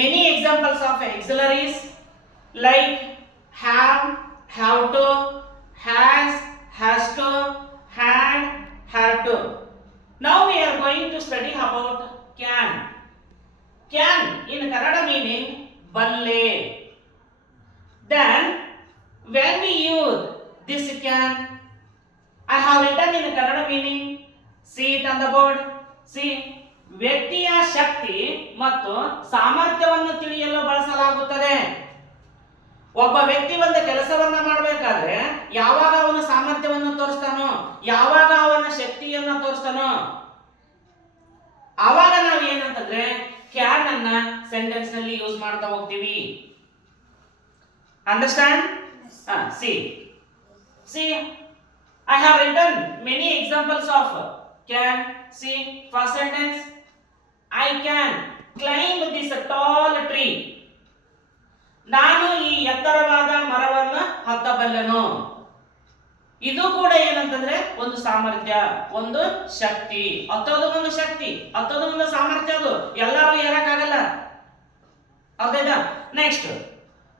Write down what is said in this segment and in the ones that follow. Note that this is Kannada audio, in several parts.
many examples of auxiliaries like have, to, has to, had to. Now we are going to study about can. Can in Kannada meaning balle. Then when we use this can, I have written in Kannada meaning. See it on the board. See, ವ್ಯಕ್ತಿಯ ಶಕ್ತಿ ಮತ್ತು ಸಾಮರ್ಥ್ಯವನ್ನು ತಿಳಿಯಲು ಬಳಸಲಾಗುತ್ತದೆ. ಒಬ್ಬ ವ್ಯಕ್ತಿ ಒಂದು ಕೆಲಸವನ್ನ ಮಾಡಬೇಕಾದ್ರೆ ಯಾವಾಗ ಅವನ ಸಾಮರ್ಥ್ಯವನ್ನು ತೋರಿಸ್ತಾನೋ, ಯಾವಾಗ ಅವನ ಶಕ್ತಿಯನ್ನು ತೋರಿಸ್ತಾನೋ, ಆವಾಗ ನಾವು ಏನಂತಂದ್ರೆ ಕ್ಯಾನ್ ಅನ್ನ ಸೆಂಟೆನ್ಸ್ ನಲ್ಲಿ ಯೂಸ್ ಮಾಡ್ತಾ ಹೋಗ್ತೀವಿ. Understand? See, I have written many examples of can. See, first sentence, I can climb this tall tree. ನಾನು ಈ ಎತ್ತರವಾದ ಮರವನ್ನು ಹತ್ತಬಲ್ಲೆನು. ಇದು ಕೂಡ ಏನಂತಂದ್ರೆ ಒಂದು ಸಾಮರ್ಥ್ಯ, ಒಂದು ಶಕ್ತಿ. ಹತ್ತೋದು ಒಂದು ಶಕ್ತಿ, ಹತ್ತೋದು ಒಂದು ಸಾಮರ್ಥ್ಯ. ಅದು ಎಲ್ಲರೂ ಏರಕ್ಕಾಗಲ್ಲ. ಅರ್ಥ? Next,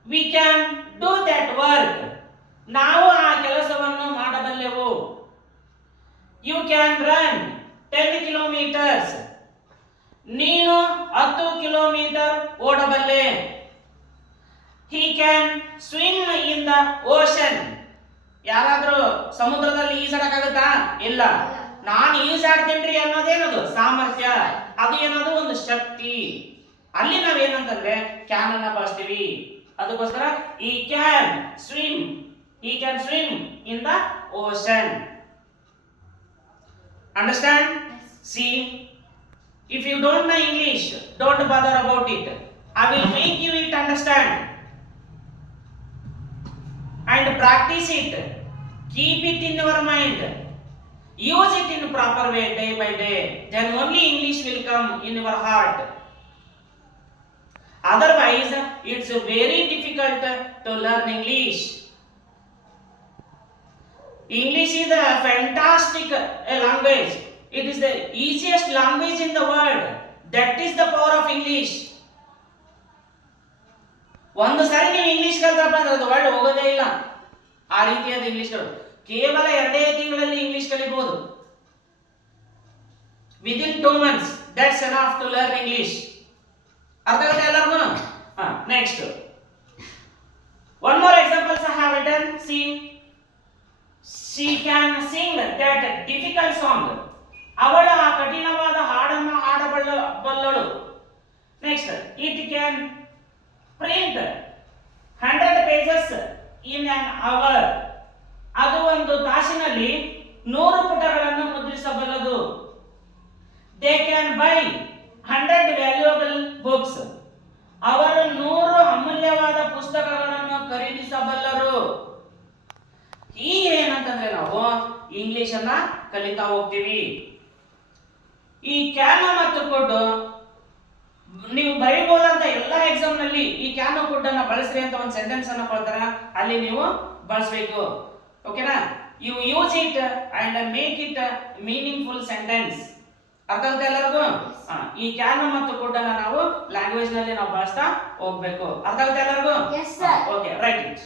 we can do that work. ನಾವು ಆ ಕೆಲಸವನ್ನು ಮಾಡಬಲ್ಲೆವು. You can run 10 kilometers. ನೀನು 10 kilometre ಓಡಬಲ್ಲೆ. He can swim in the ocean. ಯಾರಾದ್ರೂ ಸಮುದ್ರದಲ್ಲಿ ಈಜಾಡಕ್ಕಾಗುತ್ತಾ? ಇಲ್ಲ. ನಾನು ಈಜಾಡ್ತೇನ್ರಿ ಅನ್ನೋದೇನದು ಸಾಮರ್ಥ್ಯ, ಅದು ಏನದು ಒಂದು ಶಕ್ತಿ. ಅಲ್ಲಿ ನಾವೇನಂತಂದ್ರೆ ಕ್ಯಾನ್ ಅನ್ನ ಬಳಸ್ತೀವಿ. ಅದಕ್ಕೋಸ್ಕರ he can swim in the ocean. Understand? See, if you don't know English, don't bother about it. I will make you it understand and practice it. Keep it in your mind. Use it in proper way day by day. Then only English will come in your heart. Otherwise, it's very difficult to learn English. English is a fantastic language. It is the easiest language in the world. That is the power of English. ಒಂದು ಸಾರಿ ನೀವು ಇಂಗ್ಲಿಷ್ ಕಲ್ತಪ್ಪ ಅಂದ್ರೆ ಅದು ವರ್ಡ್ ಹೋಗೋದೇ ಇಲ್ಲ. ಆ ರೀತಿಯಾದ ಇಂಗ್ಲಿಷ್ಗಳು ಕೇವಲ 2 ತಿಂಗಳಲ್ಲಿ ಇಂಗ್ಲಿಷ್ ಕಲಿಬಹುದು. Within 2 months that's enough to learn English. ಅರ್ಥ ಆಗುತ್ತೆ ಎಲ್ಲರಿಗೂ? Next, one more examples I have written. See, she can sing that difficult song. ಅವಳ ಆ ಕಠಿಣವಾದ ಹಾಡನ್ನು ಹಾಡಬಲ್ಲಳು. Next, it can print 100 pages in an hour. ಅದು ಒಂದು ತಾಸಿನಲ್ಲಿ 100 ಪುಟಗಳನ್ನು ಮುದ್ರಿಸಬಲ್ಲದು. They can buy 100 valuable books. ಅವರು 100 ಅಮೂಲ್ಯವಾದ ಪುಸ್ತಕಗಳನ್ನು ಖರೀದಿಸಬಲ್ಲರು. ಹೀಗೆ ಏನಂತಂದ್ರೆ ನಾವು ಇಂಗ್ಲಿಷ್ ಅನ್ನ ಕಲಿತಾ ಹೋಗ್ತೀವಿ. ಈ ಕ್ಯಾನ್ ಮತ್ತು ಕುಡ್ ನೀವು ಬರೀಬಹುದಂತ ಎಲ್ಲಾ ಎಕ್ಸಾಮ್ ನಲ್ಲಿ ಈ ಕ್ಯಾನ್ ಕುಡ್ ಅನ್ನ ಬಳಸ್ರಿ ಅಂತ ಒಂದು ಸೆಂಟೆನ್ಸ್ ಅನ್ನ ಕೊಡ್ತಾರೆ, ಅಲ್ಲಿ ನೀವು ಬಳಸಬೇಕು. ಓಕೆನಾ? You use it and make it meaningful sentence. ಅರ್ಥ ಆಗುತ್ತೆ ಎಲ್ಲರಿಗೂ? ಈ ಕ್ಯಾನ್ ಮತ್ತು ಕುಡ್ ಅನ್ನ ನಾವು ಲ್ಯಾಂಗ್ವೇಜ್ ನಲ್ಲಿ ನಾವು ಬಳಸ್ತಾ ಹೋಗ್ಬೇಕು. ಅರ್ಥ ಆಗುತ್ತೆ ಎಲ್ಲರಿಗೂ? Okay, right it.